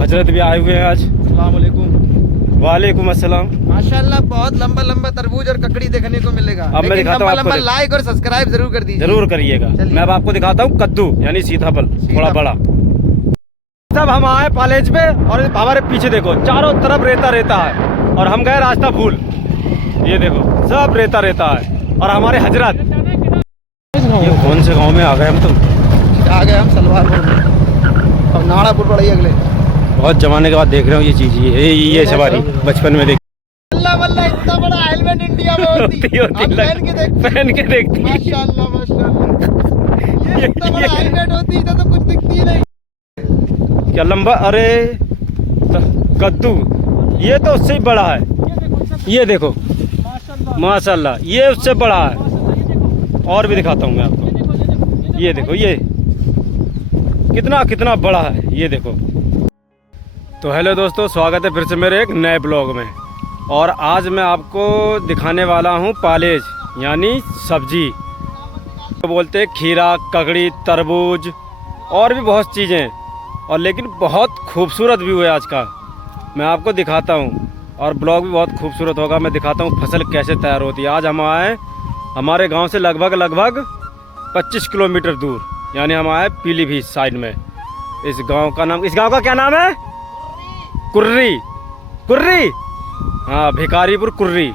हजरत भी आए हुए हैं आज। अस्सलाम वालेकुम। वालेकुम अस्सलाम। माशाल्लाह बहुत लंबा लंबा तरबूज और ककड़ी देखने को मिलेगा। अब मैं दिखाता हूँ आपको। लाइक और सब्सक्राइब जरूर कर दीजिए। जरूर करिएगा। मैं अब आपको दिखाता हूँ कद्दू यानी सीताफल थोड़ा बड़ा। सब हम आए कॉलेज पे और हमारे पीछे देखो चारों तरफ रेता रेता है और हम गए रास्ता भूल। ये देखो सब रेता रेता है और हमारे हजरत। ये कौन से गांव में आ गए हम? तो आ गए हम सलवारपुर में और नाड़ापुर पड़े अगले। बहुत जमाने के बाद देख रहे हो ये चीज। ये सवारी बचपन में देख। अल्लाह वल्लाह इतना बड़ा हेलमेट इंडिया में होती पहन के देखती। माशाल्लाह माशाल्लाह। ये इतना बड़ा हेलमेट होती तो कुछ दिखती ही नहीं। क्या लंबा? अरे कद्दू ये तो उससे ही बड़ा है। ये देखो माशाल्लाह ये उससे बड़ा है। और भी दिखाता हूँ मैं आपको। ये देखो ये कितना कितना बड़ा है। ये देखो। तो हेलो दोस्तों, स्वागत है फिर से मेरे एक नए ब्लॉग में। और आज मैं आपको दिखाने वाला हूँ पालेज यानी सब्जी। तो बोलते हैं खीरा, ककड़ी, तरबूज और भी बहुत चीज़ें। और लेकिन बहुत खूबसूरत व्यू है आज का। मैं आपको दिखाता हूँ और ब्लॉग भी बहुत खूबसूरत होगा। मैं दिखाता हूँ फसल कैसे तैयार होती है। आज हम आए हमारे गांव से लगभग 25 किलोमीटर दूर, यानी हम आए पीलीभीत साइड में। इस गांव का क्या नाम है? कुर्री। कुर्री, हाँ, भिखारीपुर कुर्री।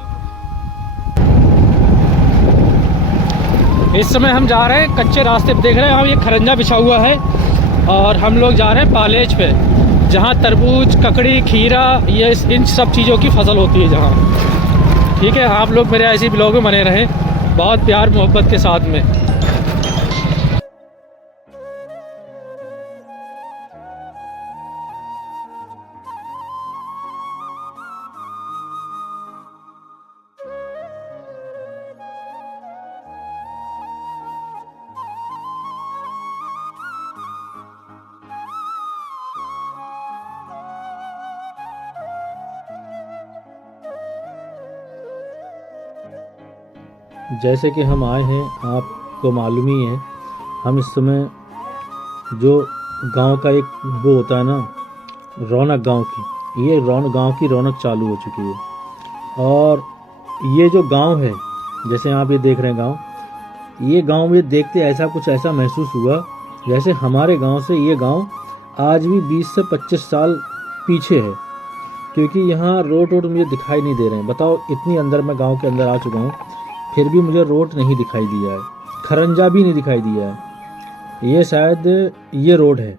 इस समय हम जा रहे हैं कच्चे रास्ते पे। देख रहे हैं हम, ये खरंजा बिछा हुआ है और हम लोग जा रहे हैं पालेज पे, जहाँ तरबूज, ककड़ी, खीरा, ये इन सब चीज़ों की फसल होती है जहाँ। ठीक है, आप लोग मेरे ऐसे ब्लॉग में बने रहें बहुत प्यार मोहब्बत के साथ में। जैसे कि हम आए हैं, आपको मालूम ही है, हम इस समय जो गांव का एक वो होता है ना, रौनक गांव की, ये गांव की रौनक चालू हो चुकी है। और ये जो गांव है, जैसे आप ये देख रहे हैं गांव, ये गांव में देखते ऐसा महसूस हुआ जैसे हमारे गांव से ये गांव आज भी 20 से 25 साल पीछे है। क्योंकि यहाँ रोड मुझे दिखाई नहीं दे रहे हैं। बताओ, इतनी अंदर मैं गाँव के अंदर आ चुका हूँ फिर भी मुझे रोड नहीं दिखाई दिया है, खरंजा भी नहीं दिखाई दिया है। ये शायद ये रोड है,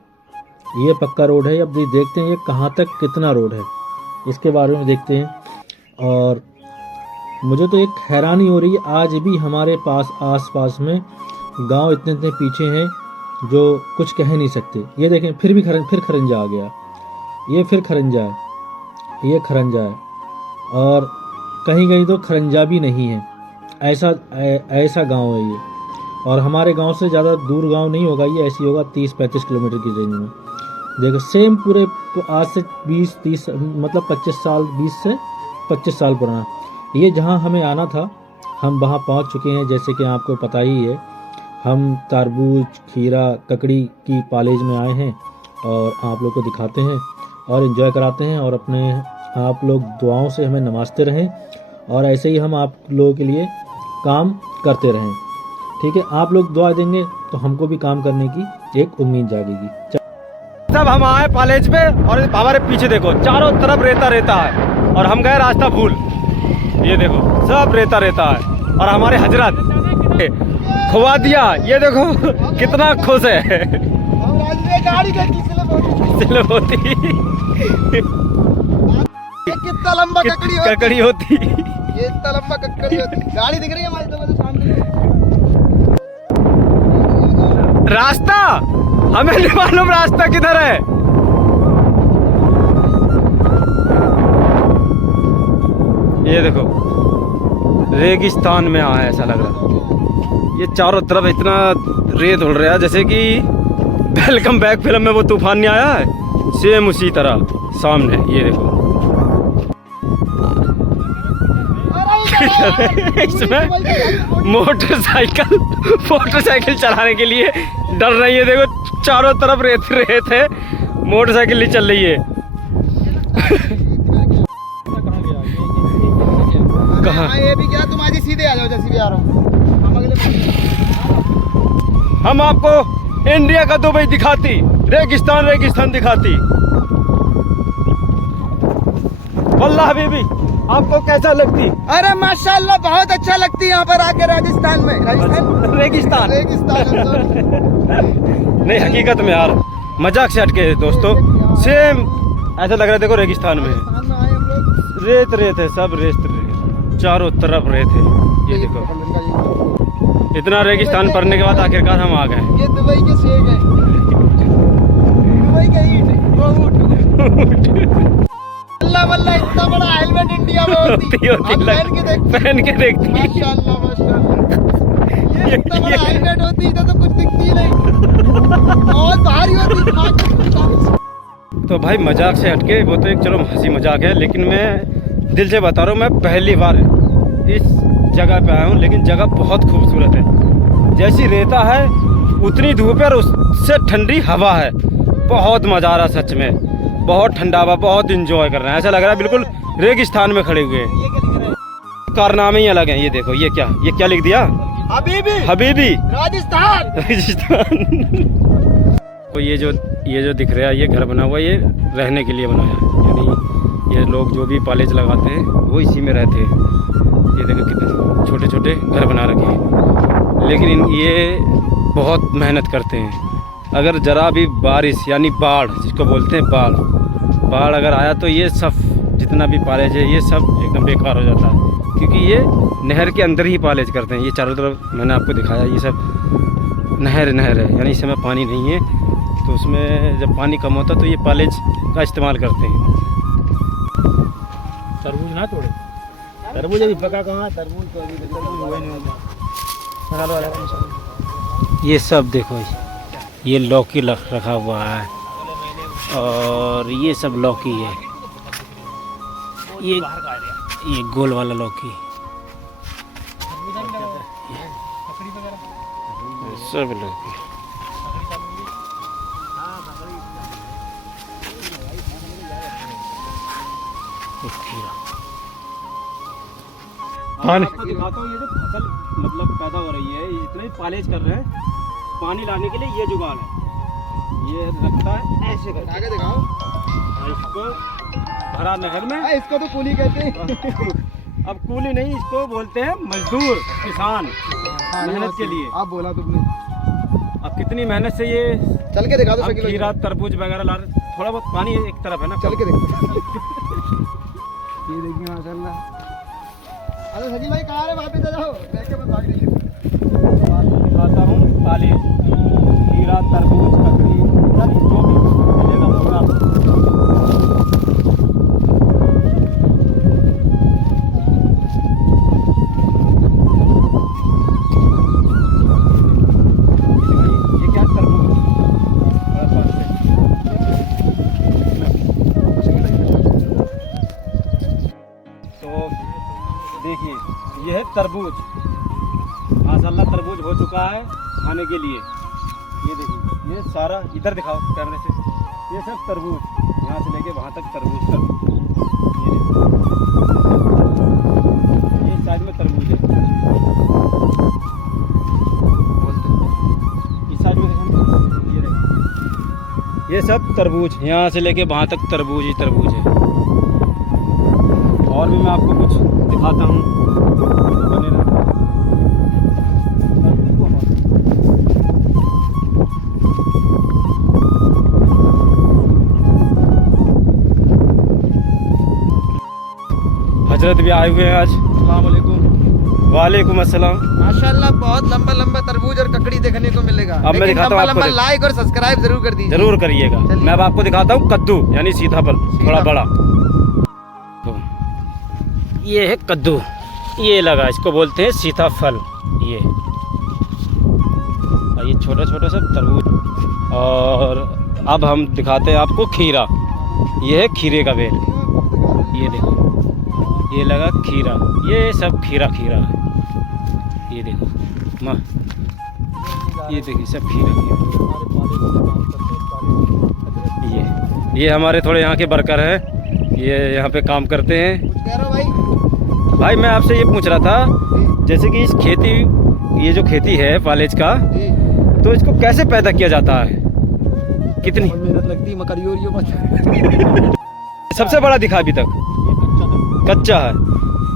ये पक्का रोड है। अब देखते हैं ये कहाँ तक कितना रोड है, इसके बारे में देखते हैं। और मुझे तो एक हैरानी हो रही है, आज भी हमारे पास आसपास में गांव इतने इतने पीछे हैं जो कुछ कह नहीं सकते। ये देखें, फिर भी फिर खरंजा आ गया। ये फिर खरंजा है, ये खरंजा है। और कहीं कहीं तो खरंजा भी नहीं है। ऐसा गांव है ये। और हमारे गांव से ज़्यादा दूर गांव नहीं होगा ये, ऐसी होगा 30-35 किलोमीटर की रेंज में। देखो सेम पूरे आज से 20-30 मतलब 25 साल, 20 से 25 साल पुराना। ये जहां हमें आना था हम वहां पहुंच चुके हैं। जैसे कि आपको पता ही है, हम तरबूज, खीरा, ककड़ी की पालेज में आए हैं और आप लोग को दिखाते हैं और एंजॉय कराते हैं। और अपने आप लोग दुआओं से हमें नवाजते रहें और ऐसे ही हम आप लोगों के लिए काम करते रहें। ठीक है, आप लोग दुआ देंगे तो हमको भी काम करने की एक उम्मीद जागेगी। सब हम आए कॉलेज पे और हमारे पीछे देखो चारों तरफ रेता रेता है और हम गए रास्ता भूल। ये देखो सब रेता रेता है और हमारे हजरत खुआ दिया। ये देखो कितना खुश है। कितना लंबा ककड़ी होती। ये इतना लंबा ककड़ी होती। गाड़ी दिख रही है हमारी तो सामने। रास्ता हमें नहीं मालूम रास्ता किधर है। ये देखो रेगिस्तान में आया ऐसा लग रहा। ये चारों तरफ इतना रेत उड़ रहा है जैसे कि वेलकम बैक फिल्म में वो तूफान नहीं आया है, सेम उसी तरह सामने। ये देखो इसमें मोटरसाइकिल चलाने के लिए डर रही है। देखो चारों तरफ रेत रेत है, मोटरसाइकिल नहीं चल रही है। कहाँ? हाँ, ये भी क्या, तुम आज ही सीधे आ जाओ, जैसे भी आ रहा हूँ हम अगले हम आपको इंडिया का दुबई दिखाती, रेगिस्तान रेगिस्तान दिखाती। वल्लाह हबीबी, आपको कैसा लगती? अरे माशाल्लाह बहुत अच्छा लगती है यहाँ पर आके राजस्थान में। राजस्थान रेगिस्तान रेगिस्तान नहीं, हकीकत में यार मजाक से हटके दोस्तों, सेम ऐसा लग रहा है। देखो रेगिस्तान में है, राजस्थान में आए हम लोग। रेत रेत है, सब रेत रेत, चारों तरफ रेत है। ये देखो, इतना रेगिस्तान पड़ने के बाद आखिरकार हम आ गए। ये दुबई के शेख है, दुबई का ईंट, वो ऊँट। अल्लाह वल्लाह इतना बड़ा हेलमेट इंडिया में होती। होती हम पहन के देखते, माशाल्लाह माशाल्लाह। ये इतना बड़ा हेलमेट होती इधर तो कुछ दिखती ही नहीं, बहुत भारी होती। तो भाई मजाक से हटके, वो तो एक चलो हंसी मजाक है, लेकिन मैं दिल से बता रहा हूँ, मैं पहली बार इस जगह पे आया हूँ, लेकिन जगह बहुत खूबसूरत है। जैसी रेता है उतनी धूप है और उससे ठंडी हवा है। बहुत मज़ा आ रहा है सच में, बहुत ठंडा हवा, बहुत इंजॉय कर रहे हैं। ऐसा लग रहा है बिल्कुल रेगिस्तान में खड़े हुए हैं। कारनामे ही अलग हैं। ये देखो, ये क्या लिख दिया? हबीबी हबीबी राजस्थान। राजस्थान। तो ये जो दिख रहा है, ये घर बना हुआ, ये रहने के लिए बनाया है। यानी ये लोग जो भी कॉलेज लगाते हैं वो इसी में रहते हैं। ये देखो कितने छोटे छोटे घर बना रखे हैं, लेकिन ये बहुत मेहनत करते हैं। अगर ज़रा भी बारिश यानी बाढ़, जिसको बोलते हैं बाढ़ अगर आया तो ये सब जितना भी कॉलेज है ये सब एकदम बेकार हो जाता है, क्योंकि ये नहर के अंदर ही कॉलेज करते हैं। ये चारों तरफ मैंने आपको दिखाया, ये सब नहर है, यानी इस समय पानी नहीं है, तो उसमें जब पानी कम होता तो ये कॉलेज का इस्तेमाल करते हैं। तरबूज ना तोड़े, तरबूज अभी पका कहाँ? तरबूज तो अभी हुआ नहीं होगा। ये सब देखो, ये लौकी रखा हुआ है, और ये सब लौकी है, ये गोल वाला लौकी, सब लौकी। आपको दिखाता हूँ, ये जो फसल मतलब पैदा हो रही है, जितने भी पालेज कर रहे हैं, पानी लाने के लिए ये जुगाड़ है। ये रखता है ऐसे करके, आगे दिखाओ। और इसको भरा नहर में। इसको तो कूली कहते हैं। अब कूली नहीं, इसको बोलते हैं मजदूर, किसान, मेहनत के लिए। आप बोला तुमने। अब कितनी मेहनत से ये चल के दिखा दो। अब खीरा तरबूज वगैरह ला रहे, थोड़ा बहुत पानी एक तरफ है ना, चल के देखो। ये देखिए माशाल्लाह। अरे सजी भाई कहाँ है? वापस आ जाओ, देख के मैं भाग रही हूँ। दिखाता हूँ पाली, खीरा तरबूज ककड़ी सब जो भी मिलेगा वो मैं आपको। ये क्या तरबूज, तो देखिए ये है तरबूज। माशाल्लाह तरबूज हो चुका है खाने के लिए। ये देखिए, ये सारा इधर दिखाओ कैमरे से, ये सब तरबूज, यहाँ से लेके वहाँ तक तरबूज सब। ये साइड में तरबूज है, इस साइड में देखो, ये देखो, ये सब तरबूज, यहाँ से लेके वहाँ तक तरबूज ही तरबूज है। और भी मैं आपको कुछ दिखाता हूँ, बने रहो। हजरत भी आए हुए हैं आज। अस्सलाम वालेकुम। वालेकुम अस्सलाम। माशाल्लाह बहुत लंबा लंबा तरबूज और ककड़ी देखने को मिलेगा। अब मैं दिखाता हूँ आपको, लंबा लाइक और सब्सक्राइब जरूर कर दीजिए। जरूर करिएगा। मैं अब आपको दिखाता हूँ कद्दू यानी सीताफल, थोड़ा बड़ा। तो ये है कद्दू, ये लगा, इसको बोलते हैं सीताफल। ये और ये छोटा छोटा सा तरबूज। और अब हम दिखाते हैं आपको खीरा। ये है खीरे का बेल, ये देखो, ये लगा खीरा, ये सब खीरा है। ये देखो माँ, ये देखिए सब खीरा। ये हमारे थोड़े यहाँ के वर्कर हैं, ये यहाँ पे काम करते हैं। कुछ कह रहे हो भाई? भाई मैं आपसे ये पूछ रहा था, जैसे कि इस खेती, ये जो खेती है पालेज का, जी तो इसको कैसे पैदा किया जाता है, कितनी बहुत मेहनत लगती है, मकड़ी और ये मत सबसे बड़ा दिखा अभी तक? कच्चा है।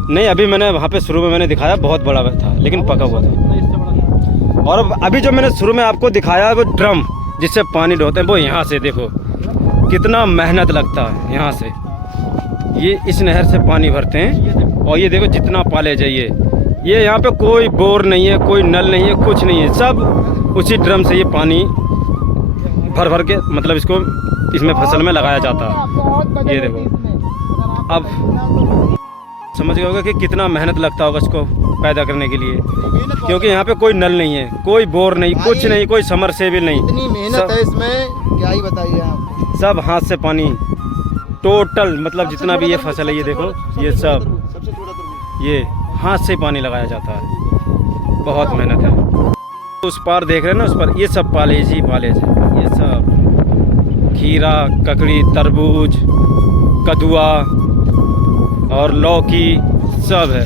नहीं, अभी मैंने वहाँ पे शुरू में मैंने दिखाया बहुत बड़ा था, लेकिन पका हुआ था। और अभी जो मैंने शुरू में आपको दिखाया वो ड्रम जिससे पानी ढोते हैं, वो यहाँ से देखो कितना मेहनत लगता है। यहाँ से ये इस नहर से पानी भरते हैं, और ये देखो जितना पालेज है ये यहाँ पे कोई बोर नहीं है, कोई नल नहीं है, कुछ नहीं है, सब उसी ड्रम से ये पानी भर भर के मतलब इसको इसमें फसल में लगाया जाता है। ये देखो, अब समझ गए होगा कि कितना मेहनत लगता होगा इसको पैदा करने के लिए, क्योंकि यहाँ पे कोई नल नहीं है, कोई बोर नहीं, कुछ नहीं, कोई समरसेबल नहीं, इतनी मेहनत है इसमें, क्या ही बताइए आप। सब हाथ से पानी टोटल, मतलब जितना भी ये फसल है, ये देखो ये सब सबसे छोटा तरबूज ये हाथ से पानी लगाया जाता है। बहुत मेहनत है। उस पार देख रहे हैं ना, उस पर ये सब पालेज ही पालेज है। ये सब खीरा, ककड़ी, तरबूज, कदुआ और लौकी सब है।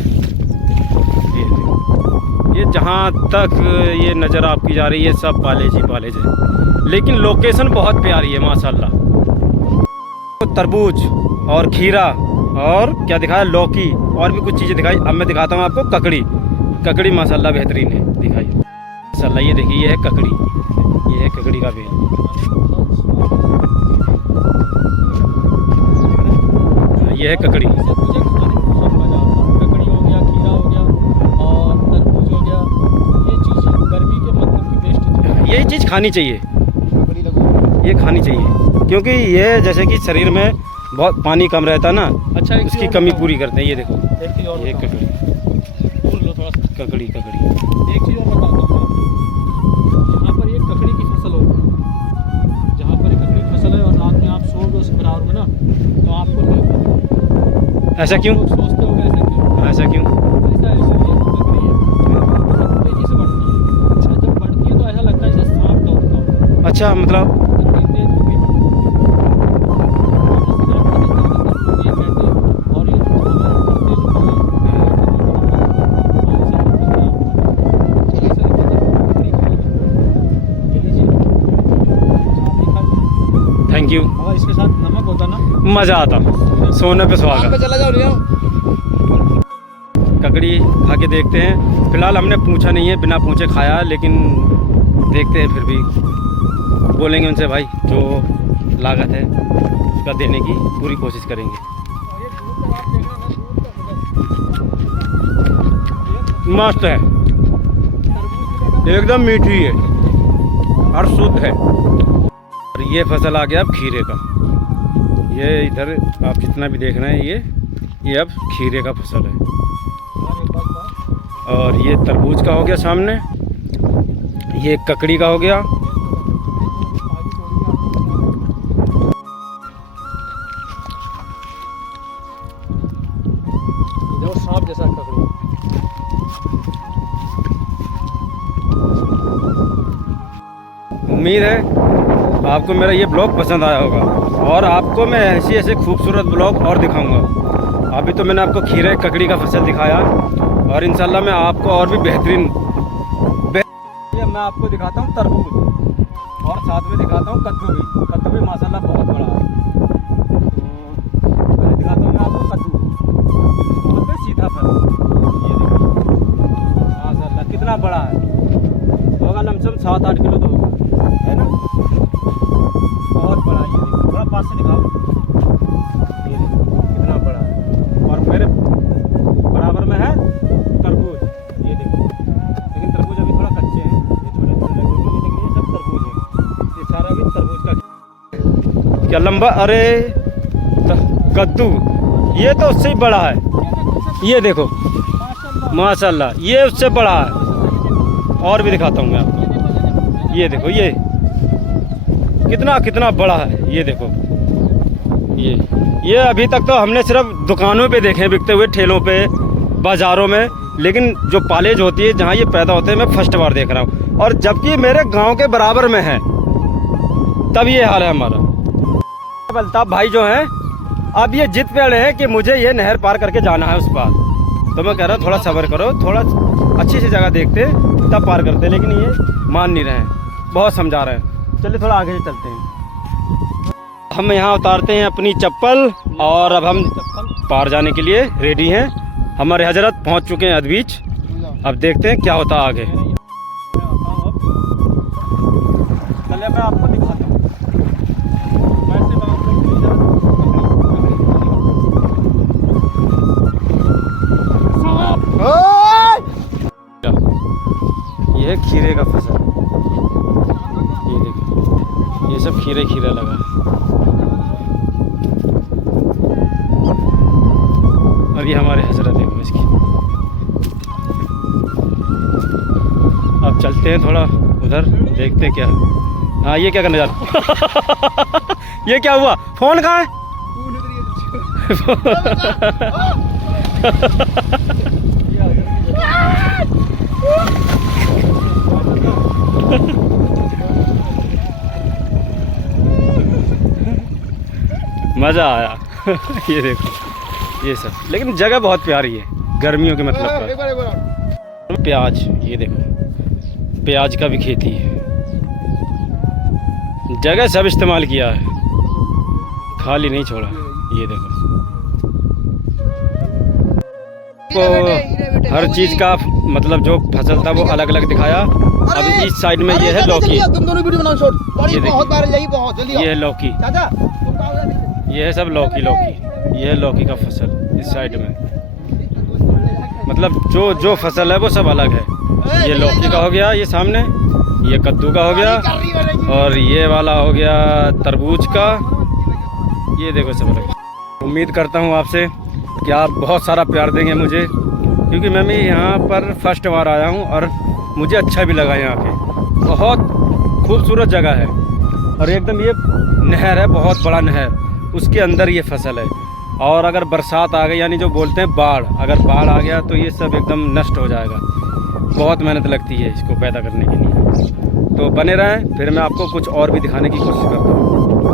ये जहाँ तक ये नज़र आपकी जा रही है सब पालेज ही पालेज है, लेकिन लोकेशन बहुत प्यारी है माशाल्लाह। तरबूज और खीरा और क्या दिखाया, लौकी और भी कुछ चीज़ें दिखाई। अब मैं दिखाता हूँ आपको ककड़ी। ककड़ी माशाल्लाह बेहतरीन है, दिखाई माशाल्लाह। ये देखिए, ये है ककड़ी, ये है ककड़ी का बेल। ये है ककड़ी। ककड़ी हो गया, खीरा हो गया और तरबूज हो गया, ये चीज़ गर्मी के मतलब की बेस्ट चीज़ है। यही चीज़ खानी चाहिए, बड़ी लगू। ये खानी चाहिए, क्योंकि ये जैसे कि शरीर में बहुत पानी कम रहता है ना, अच्छा, एक उसकी चीज़ और कमी बताऊं। पूरी करते हैं। ये देखो, एक चीज़ और ये बताऊं। ककड़ी, बोल लो थोड़ा सा। ककड़ी ककड़ी। एक चीज़ और बताता हूँ मैं, जहाँ पर ये ककड़ी की फसल हो, जहाँ पर ये ककड़ी की फसल है और रात में आप सोओगे उस बराबर में ना, तो आपको नींद, ऐसा क्यों? लोग सोचते हो ऐसा क्यों? ऐसा क्यों? ऐसा इसलिए ककड़ी है, बहुत तेजी से बढ़ती है। अच्छा, जब बढ़ती है तो ऐसा लगता है जैसे सांप दौड़ता हो। अच्छा, मतलब इतनी तेज धूप में ये कहते हैं। और ये थैंक यू, अगर इसके साथ नमक होता ना, मज़ा आता, सोने पे काम सुहागा। पे चला जाओ लिया। ककड़ी खा के देखते हैं। फिलहाल हमने पूछा नहीं है, बिना पूछे खाया, लेकिन देखते हैं, फिर भी बोलेंगे उनसे भाई जो लागत है उसका देने की पूरी कोशिश करेंगे। मस्त है, एकदम मीठी है और शुद्ध है। और ये फसल आ गया अब खीरे का। ये इधर आप जितना भी देख रहे हैं ये अब खीरे का फसल है। और ये तरबूज का हो गया सामने, ये ककड़ी का हो गया। जो सांप जैसा ककड़ी। उम्मीद है आपको मेरा ये ब्लॉग पसंद आया होगा, और आपको मैं ऐसे खूबसूरत ब्लॉग और दिखाऊंगा। अभी तो मैंने आपको खीरे ककड़ी का फसल दिखाया, और इंशाल्लाह मैं आपको और भी बेहतरीन मैं आपको दिखाता हूँ तरबूज, और साथ में दिखाता हूँ कद्दू भी। कद्दू भी माशाल्लाह बहुत बड़ा है। तो पहले दिखाता हूँ मैं आपको कद्दू, इसको बोलते हैं सीधा फल। ये देखो माशाल्लाह कितना बड़ा है, होगा लमसम 7-8 किलो तो होगा, है ना, बहुत बड़ा है। ये देखो, थोड़ा पास से दिखाओ, ये देखो कितना बड़ा है। और मेरे बराबर में है तरबूज, ये देखो, लेकिन तरबूज अभी थोड़ा कच्चे हैं, ये छोटे छोटे लगे हुए हैं, लेकिन ये सब तरबूज है। ये सारा भी तरबूज का क्या लंबा, अरे कद्दू, ये तो उससे ही बड़ा है। ये देखो माशाल्लाह, ये उससे बड़ा है। और भी दिखाता हूँ मैं आपको, ये देखो, ये कितना बड़ा है। ये देखो, ये अभी तक तो हमने सिर्फ दुकानों पे देखे हैं बिकते हुए, ठेलों पे, बाज़ारों में, लेकिन जो पालेज होती है जहाँ ये पैदा होते हैं मैं फर्स्ट बार देख रहा हूँ। और जबकि मेरे गांव के बराबर में है, तब ये हाल है हमारा। अल्ताफ भाई जो हैं अब ये जिद पे अड़े हैं कि मुझे ये नहर पार करके जाना है उस पार। तो मैं कह रहा हूँ थोड़ा सब्र करो, थोड़ा अच्छी सी जगह देखते तब पार करते, लेकिन ये मान नहीं रहे हैं, बहुत समझा रहे हैं। चलिए थोड़ा आगे से चलते हैं। हम यहाँ उतारते हैं अपनी चप्पल और अब हम पार जाने के लिए रेडी हैं। हमारे हजरत पहुँच चुके हैं अदबीच। अब देखते हैं क्या होता है आगे। चलिए मैं आपको दिखाता हूँ। ये है खीरे का फसल, ये देखो ये सब खीरे खीरे लगा है। और ये हमारे हजरत देखो इसकी। अब चलते हैं थोड़ा उधर, देखते हैं क्या। हाँ ये क्या करने जा रहा ये क्या हुआ? फोन कहाँ है? मज़ा आया ये देखो ये सब, लेकिन जगह बहुत प्यारी है गर्मियों के मतलब पर। प्याज, ये देखो प्याज का भी खेती है, जगह सब इस्तेमाल किया है, खाली नहीं छोड़ा। ये देखो तो हर चीज़ का मतलब जो फसल था वो अलग अलग दिखाया। अब इस साइड में ये है लौकी, तुम दोनों वीडियो बनाओ शॉर्ट, बड़ी ये बहुत बार यही बहुत जल्दी ये है लौकी, चाचा तुम कहाँ हो जाते? ये है सब लौकी लौकी, ये है लौकी का फसल इस साइड में। मतलब जो जो फसल है वो सब अलग है। ये लौकी का हो गया ये सामने, ये कद्दू का हो गया, और ये वाला हो गया तरबूज का। ये देखो सब अलग। उम्मीद करता हूँ आपसे कि आप बहुत सारा प्यार देंगे मुझे, क्योंकि मैं भी यहाँ पर फर्स्ट बार आया हूँ और मुझे अच्छा भी लगा यहाँ पे। बहुत खूबसूरत जगह है और एकदम ये नहर है, बहुत बड़ा नहर, उसके अंदर ये फसल है। और अगर बरसात आ गई, यानी जो बोलते हैं बाढ़, अगर बाढ़ आ गया तो ये सब एकदम नष्ट हो जाएगा। बहुत मेहनत लगती है इसको पैदा करने के लिए। तो बने रहें, फिर मैं आपको कुछ और भी दिखाने की कोशिश करता हूँ।